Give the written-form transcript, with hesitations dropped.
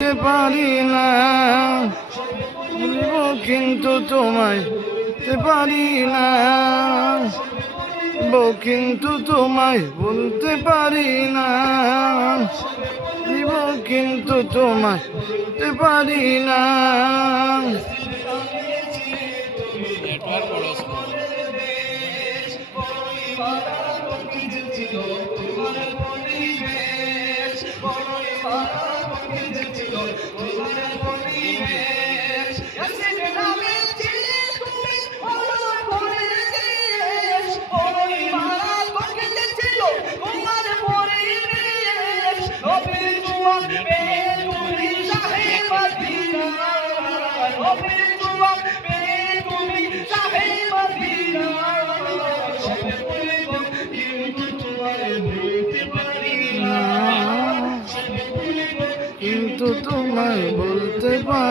পারি না, ভুলিব কিন্তু তোমায় ভুলতে পারি না, কিন্তু তোমায় ভুলতে পারি না, ভুলিব কিন্তু তোমায় ভুলতে পারি না। কিন্তু তোমায় বলতে পারি